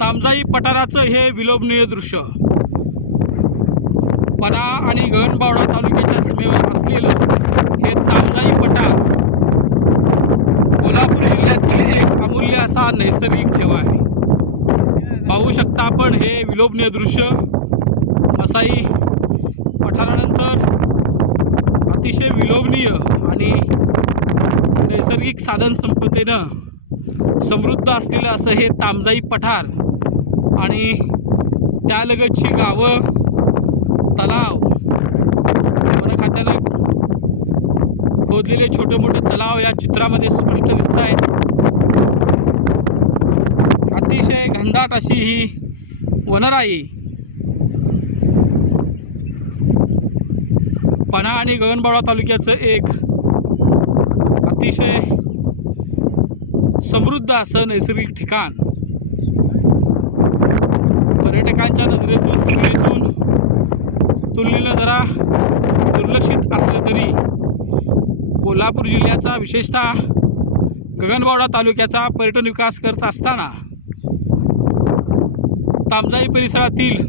तामजाई पठाराचं हे विलोभनीय दृश्य. पना आणि गहनबावडा तालुक्याच्या सीमेवर असलेलं हे तामजाई पठार कोल्हापूर जिल्ह्यातील एक अमूल्य असा नैसर्गिक ठेवा आहे. पाहू शकता आपण हे विलोभनीय दृश्य. मसाई पठारानंतर अतिशय विलोभनीय आणि नैसर्गिक साधन संपत्तीनं समृद्ध असलेलं असं हे तामजाई पठार आणि त्यालगतची गावं तलाव. वनखात्याला खोदलेले छोटे मोठे तलाव या चित्रामध्ये स्पष्ट दिसत आहेत. अतिशय घनदाट अशी ही वनराई. पणा आणि गगनबावडा तालुक्याचं एक अतिशय समृद्ध असं नैसर्गिक ठिकाण. दुर्लक्षित असलं तरी कोल्हापूर जिल्ह्याचा विशेषतः गगनबावडा तालुक्याचा पर्यटन विकास करत असताना तामजाई परिसरातील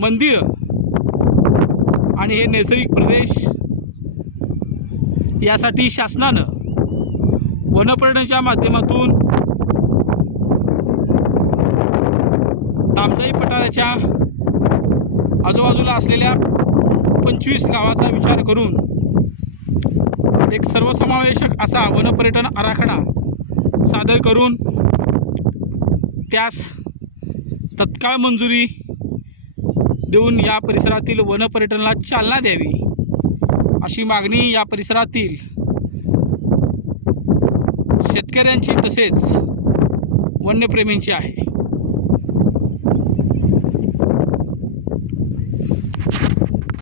मंदिर आणि हे नैसर्गिक प्रदेश यासाठी शासनानं वनपर्यटनाच्या माध्यमातून तामजाई पठाराच्या आजूबाजूला असलेल्या पंचवीस गावाचा विचार करून एक सर्वसमावेशक असा वनपर्यटन आराखडा सादर करून त्यास तत्काळ मंजुरी देऊन या परिसरातील वनपर्यटनाला चालना द्यावी अशी मागणी या परिसरातील शेतकऱ्यांची तसेच वन्यप्रेमींची आहे.